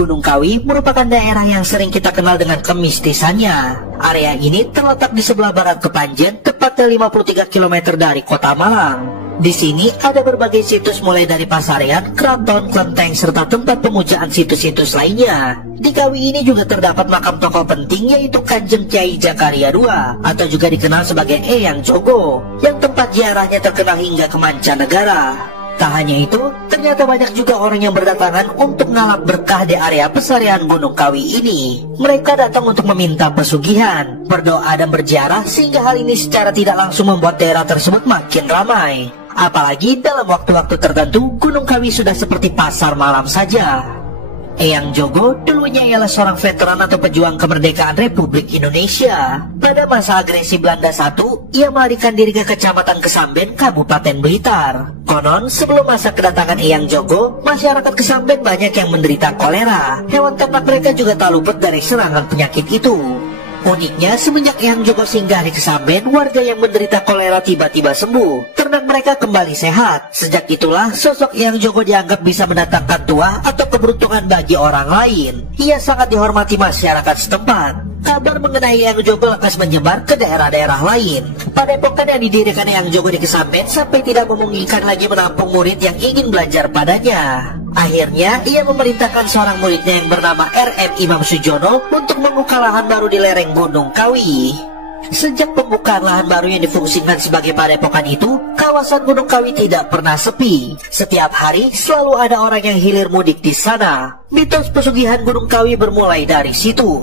Gunung Kawi merupakan daerah yang sering kita kenal dengan kemistisannya. Area ini terletak di sebelah barat Kepanjen, tepatnya 53 km dari kota Malang. Di sini ada berbagai situs mulai dari pasarean, keraton, kelenteng, serta tempat pemujaan situs-situs lainnya. Di Kawi ini juga terdapat makam tokoh penting yaitu Kanjeng Kyai Jakaria II atau juga dikenal sebagai Eyang Jogo, yang tempat ziarahnya terkenal hingga ke mancanegara. Tak hanya itu, ternyata banyak juga orang yang berdatangan untuk ngalap berkah di area pesarian Gunung Kawi ini. Mereka datang untuk meminta pesugihan, berdoa dan berziarah, sehingga hal ini secara tidak langsung membuat daerah tersebut makin ramai. Apalagi dalam waktu-waktu tertentu, Gunung Kawi sudah seperti pasar malam saja. Eyang Jogo dulunya ialah seorang veteran atau pejuang kemerdekaan Republik Indonesia. Pada masa agresi Belanda I, ia melarikan diri ke Kecamatan Kesamben, Kabupaten Blitar. Konon, sebelum masa kedatangan Eyang Jogo, masyarakat Kesamben banyak yang menderita kolera. Hewan ternak mereka juga tak luput dari serangan penyakit itu. Uniknya, semenjak Eyang Jogo singgah di Kesamben, warga yang menderita kolera tiba-tiba sembuh. Ternak mereka kembali sehat. Sejak itulah, sosok Eyang Jogo dianggap bisa mendatangkan tuah atau keberuntungan bagi orang lain. Ia sangat dihormati masyarakat setempat. Kabar mengenai Eyang Jogo lekas menyebar ke daerah-daerah lain. Padepokan yang didirikan Eyang Jogo di Kesamben sampai tidak memungkinkan lagi menampung murid yang ingin belajar padanya. Akhirnya, ia memerintahkan seorang muridnya yang bernama R.M. Imam Sujono untuk membuka lahan baru di lereng Gunung Kawi. Sejak pembukaan lahan baru yang difungsikan sebagai padepokan itu, kawasan Gunung Kawi tidak pernah sepi. Setiap hari selalu ada orang yang hilir mudik di sana. Mitos pesugihan Gunung Kawi bermulai dari situ.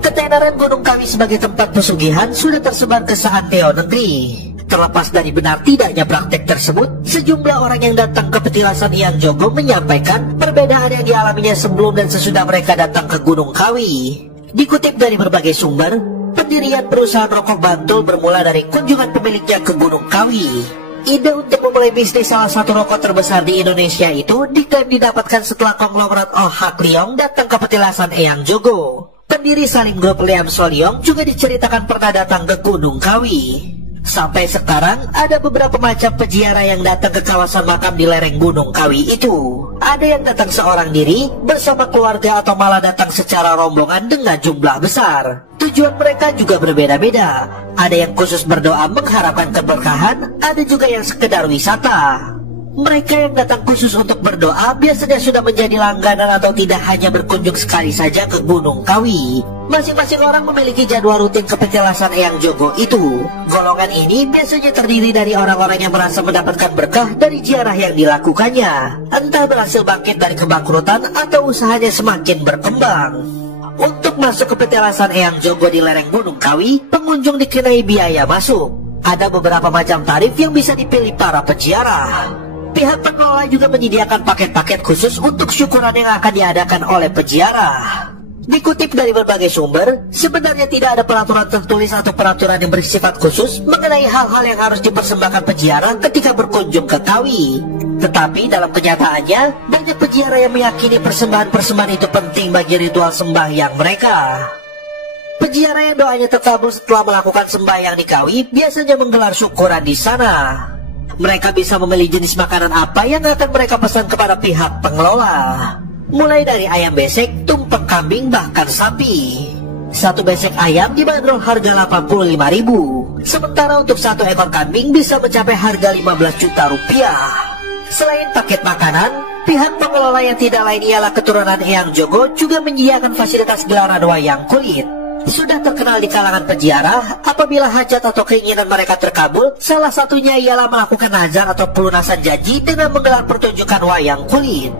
Ketenaran Gunung Kawi sebagai tempat pesugihan sudah tersebar ke seantero negeri. Terlepas dari benar tidaknya praktek tersebut, sejumlah orang yang datang ke petilasan Eyang Jogo menyampaikan perbedaan yang dialaminya sebelum dan sesudah mereka datang ke Gunung Kawi. Dikutip dari berbagai sumber, pendirian perusahaan rokok Bantul bermula dari kunjungan pemiliknya ke Gunung Kawi. Ide untuk memulai bisnis salah satu rokok terbesar di Indonesia itu diklaim didapatkan setelah konglomerat Oh Hak Leong datang ke petilasan Eyang Jogo. Pendiri Salim Group Liam Soliong juga diceritakan pernah datang ke Gunung Kawi. Sampai sekarang, ada beberapa macam peziarah yang datang ke kawasan makam di lereng Gunung Kawi itu. Ada yang datang seorang diri, bersama keluarga atau malah datang secara rombongan dengan jumlah besar. Tujuan mereka juga berbeda-beda. Ada yang khusus berdoa mengharapkan keberkahan, ada juga yang sekedar wisata. Mereka yang datang khusus untuk berdoa biasanya sudah menjadi langganan atau tidak hanya berkunjung sekali saja ke Gunung Kawi. Masing-masing orang memiliki jadwal rutin ke petilasan Eyang Jogo itu. Golongan ini biasanya terdiri dari orang-orang yang merasa mendapatkan berkah dari ziarah yang dilakukannya. Entah berhasil bangkit dari kebangkrutan atau usahanya semakin berkembang. Untuk masuk ke petilasan Eyang Jogo di lereng Gunung Kawi, pengunjung dikenai biaya masuk. Ada beberapa macam tarif yang bisa dipilih para peziarah. Pihak pengelola juga menyediakan paket-paket khusus untuk syukuran yang akan diadakan oleh peziarah. Dikutip dari berbagai sumber, sebenarnya tidak ada peraturan tertulis atau peraturan yang bersifat khusus mengenai hal-hal yang harus dipersembahkan peziarah ketika berkunjung ke Kawi. Tetapi dalam kenyataannya, banyak peziarah yang meyakini persembahan-persembahan itu penting bagi ritual sembahyang mereka. Peziarah yang doanya terkabul setelah melakukan sembahyang di Kawi biasanya menggelar syukuran di sana. Mereka bisa memilih jenis makanan apa yang akan mereka pesan kepada pihak pengelola. Mulai dari ayam besek, tumpeng kambing, bahkan sapi. Satu besek ayam dibanderol harga 85.000. Sementara untuk satu ekor kambing bisa mencapai harga 15 juta rupiah. Selain paket makanan, pihak pengelola yang tidak lain ialah keturunan Eyang Jogo juga menyediakan fasilitas gelaran wayang kulit. Sudah terkenal di kalangan peziarah, apabila hajat atau keinginan mereka terkabul, salah satunya ialah melakukan nazar atau pelunasan janji dengan menggelar pertunjukan wayang kulit.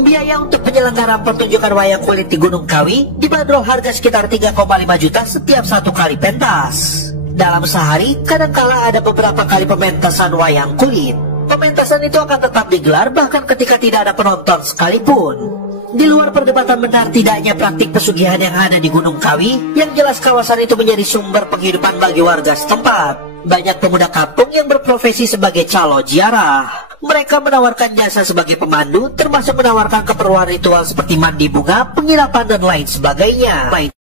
Biaya untuk penyelenggaraan pertunjukan wayang kulit di Gunung Kawi dibanderol harga sekitar 3,5 juta setiap satu kali pentas. Dalam sehari, kadangkala ada beberapa kali pementasan wayang kulit. Pementasan itu akan tetap digelar bahkan ketika tidak ada penonton sekalipun. Di luar perdebatan benar tidaknya praktik pesugihan yang ada di Gunung Kawi, yang jelas kawasan itu menjadi sumber penghidupan bagi warga setempat. Banyak pemuda kampung yang berprofesi sebagai calo ziarah. Mereka menawarkan jasa sebagai pemandu, termasuk menawarkan keperluan ritual seperti mandi bunga, penginapan, dan lain sebagainya.